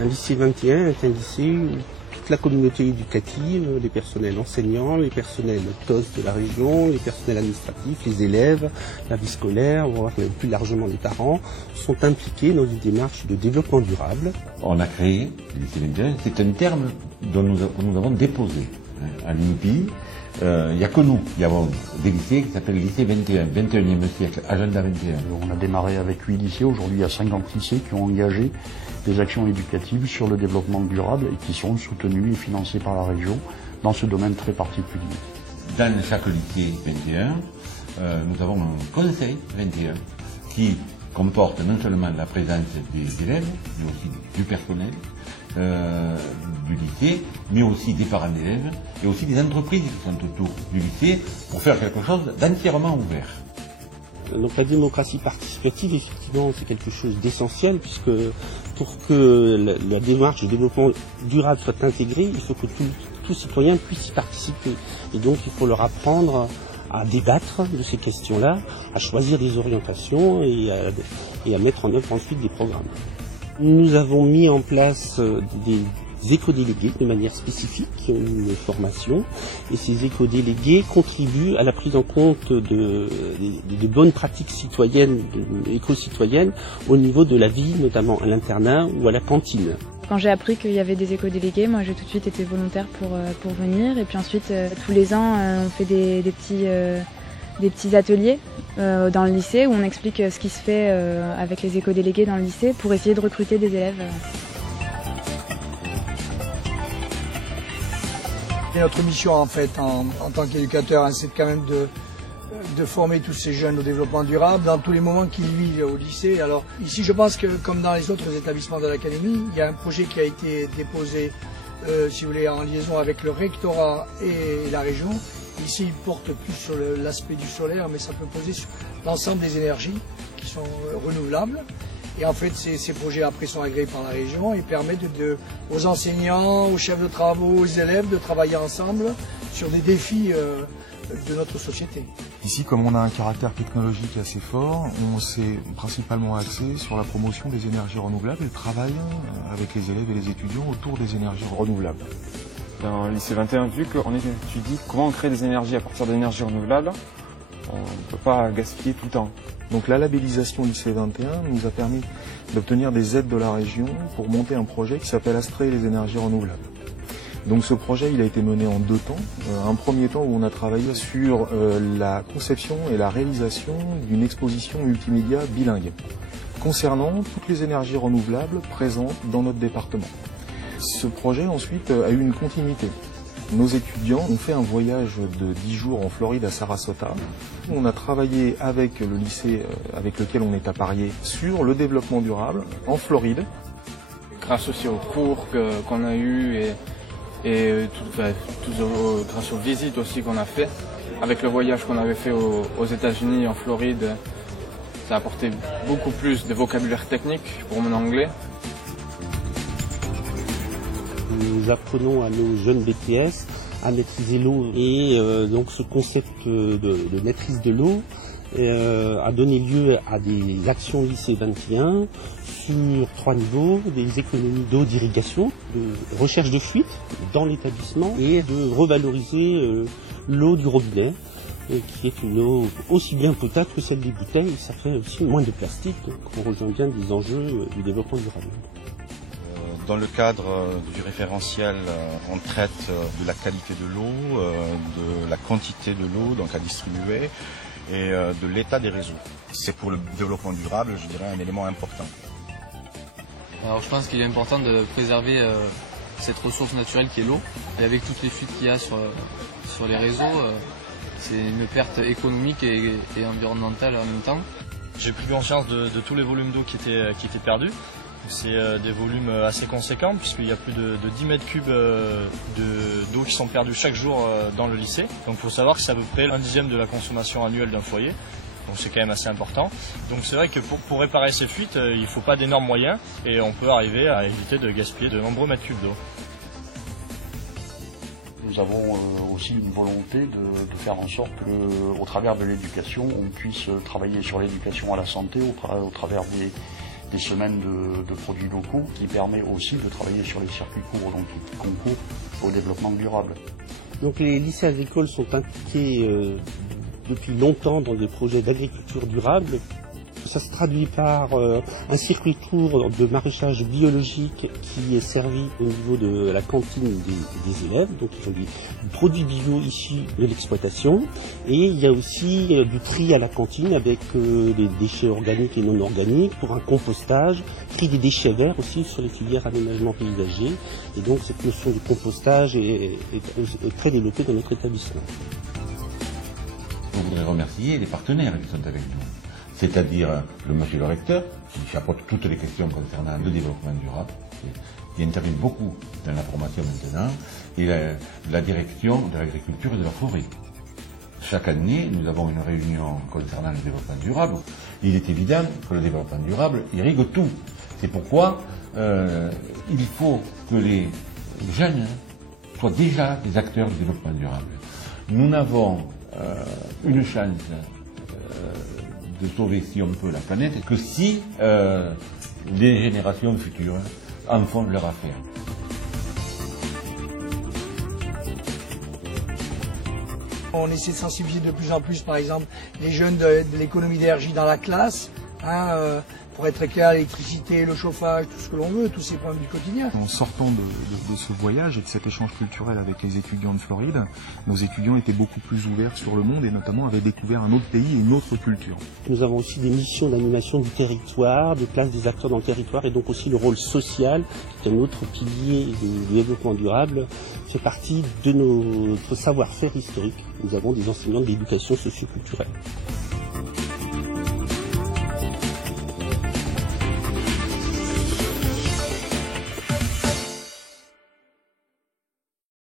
Un lycée 21 est un lycée où toute la communauté éducative, les personnels enseignants, les personnels TOS de la région, les personnels administratifs, les élèves, la vie scolaire, voire même plus largement les parents, sont impliqués dans une démarche de développement durable. On a créé le lycée 21, c'est un terme dont nous avons déposé à l'INPI. Il n'y a que nous qui avons des lycées qui s'appellent lycée 21, 21e siècle, agenda 21. On a démarré avec 8 lycées, aujourd'hui il y a 50 lycées qui ont engagé des actions éducatives sur le développement durable et qui sont soutenus et financés par la région dans ce domaine très particulier. Dans chaque lycée 21, nous avons un conseil 21 qui comporte non seulement la présence des élèves, mais aussi du personnel du lycée, mais aussi des parents d'élèves et aussi des entreprises qui sont autour du lycée pour faire quelque chose d'entièrement ouvert. Donc la démocratie participative, effectivement, c'est quelque chose d'essentiel puisque pour que la démarche de développement durable soit intégrée, il faut que tout citoyen puisse y participer. Et donc il faut leur apprendre à débattre de ces questions-là, à choisir des orientations et à mettre en œuvre ensuite des programmes. Nous avons mis en place des éco-délégués de manière spécifique, qui ont une formation, et ces éco-délégués contribuent à la prise en compte de bonnes pratiques citoyennes, éco-citoyennes, au niveau de la vie, notamment à l'internat ou à la cantine. Quand j'ai appris qu'il y avait des éco-délégués, moi j'ai tout de suite été volontaire pour venir, et puis ensuite tous les ans on fait des petits ateliers dans le lycée où on explique ce qui se fait avec les éco-délégués dans le lycée pour essayer de recruter des élèves. Et notre mission en fait en tant qu'éducateur, c'est quand même de former tous ces jeunes au développement durable dans tous les moments qu'ils vivent au lycée. Alors ici je pense que comme dans les autres établissements de l'académie, il y a un projet qui a été déposé si vous voulez en liaison avec le rectorat et la région. Ici il porte plus sur l'aspect du solaire, mais ça peut poser sur l'ensemble des énergies qui sont renouvelables. Et en fait, ces projets après sont agréés par la région et permettent aux enseignants, aux chefs de travaux, aux élèves de travailler ensemble sur des défis de notre société. Ici, comme on a un caractère technologique assez fort, on s'est principalement axé sur la promotion des énergies renouvelables et le travail avec les élèves et les étudiants autour des énergies renouvelables. Dans le lycée 21, vu qu'on étudie comment on crée des énergies à partir d'énergies renouvelables, on ne peut pas gaspiller tout le temps. Donc la labellisation lycée 21 nous a permis d'obtenir des aides de la région pour monter un projet qui s'appelle Astrée les énergies renouvelables. Donc ce projet il a été mené en 2 temps. Un premier temps où on a travaillé sur la conception et la réalisation d'une exposition multimédia bilingue concernant toutes les énergies renouvelables présentes dans notre département. Ce projet ensuite a eu une continuité. Nos étudiants ont fait un voyage de 10 jours en Floride à Sarasota. On a travaillé avec le lycée avec lequel on est apparié sur le développement durable en Floride. Grâce aussi aux cours qu'on a eus et grâce aux visites aussi qu'on a fait, avec le voyage qu'on avait fait aux États-Unis, en Floride, ça a apporté beaucoup plus de vocabulaire technique pour mon anglais. Nous apprenons à nos jeunes BTS à maîtriser l'eau et donc ce concept de maîtrise de l'eau a donné lieu à des actions lycée 21 sur 3 niveaux, des économies d'eau d'irrigation, de recherche de fuite dans l'établissement et de revaloriser l'eau du robinet qui est une eau aussi bien potable que celle des bouteilles. Ça fait aussi moins de plastique, donc on rejoint bien des enjeux du développement durable. Dans le cadre du référentiel, on traite de la qualité de l'eau, de la quantité de l'eau donc à distribuer et de l'état des réseaux. C'est pour le développement durable, je dirais, un élément important. Alors je pense qu'il est important de préserver cette ressource naturelle qui est l'eau. Et avec toutes les fuites qu'il y a sur les réseaux, c'est une perte économique et environnementale en même temps. J'ai pris conscience de tous les volumes d'eau qui étaient perdus. C'est des volumes assez conséquents puisqu'il y a plus de 10 mètres cubes d'eau qui sont perdus chaque jour dans le lycée. Donc il faut savoir que c'est à peu près 1/10 de la consommation annuelle d'un foyer. Donc c'est quand même assez important. Donc c'est vrai que pour réparer ces fuites, il ne faut pas d'énormes moyens et on peut arriver à éviter de gaspiller de nombreux mètres cubes d'eau. Nous avons aussi une volonté de faire en sorte qu'au travers de l'éducation, on puisse travailler sur l'éducation à la santé au travers des semaines de produits locaux qui permet aussi de travailler sur les circuits courts, donc qui concourent au développement durable. Donc les lycées agricoles sont impliqués depuis longtemps dans des projets d'agriculture durable. Ça se traduit par un circuit court de maraîchage biologique qui est servi au niveau de la cantine des élèves. Donc ils ont des produits bio issus de l'exploitation. Et il y a aussi du tri à la cantine avec des déchets organiques et non organiques pour un compostage, tri des déchets verts aussi sur les filières aménagement paysager. Et donc cette notion du compostage est très développée dans notre établissement. Je voudrais remercier les partenaires qui sont avec nous. C'est-à-dire le monsieur le recteur, qui chapeaute toutes les questions concernant le développement durable, qui intervient beaucoup dans la formation maintenant, et la direction de l'agriculture et de la forêt. Chaque année, nous avons une réunion concernant le développement durable. Il est évident que le développement durable irrigue tout. C'est pourquoi il faut que les jeunes soient déjà des acteurs du développement durable. Nous n'avons une chance de sauver, si on peut, la planète, que si les générations futures en font leur affaire. On essaie de sensibiliser de plus en plus, par exemple, les jeunes de l'économie d'énergie dans la classe, pour être très clair, l'électricité, le chauffage, tout ce que l'on veut, tous ces problèmes du quotidien. En sortant de ce voyage et de cet échange culturel avec les étudiants de Floride, nos étudiants étaient beaucoup plus ouverts sur le monde et notamment avaient découvert un autre pays et une autre culture. Nous avons aussi des missions d'animation du territoire, de place des acteurs dans le territoire et donc aussi le rôle social, qui est un autre pilier du développement durable, fait partie de notre savoir-faire historique. Nous avons des enseignants d'éducation socioculturelle.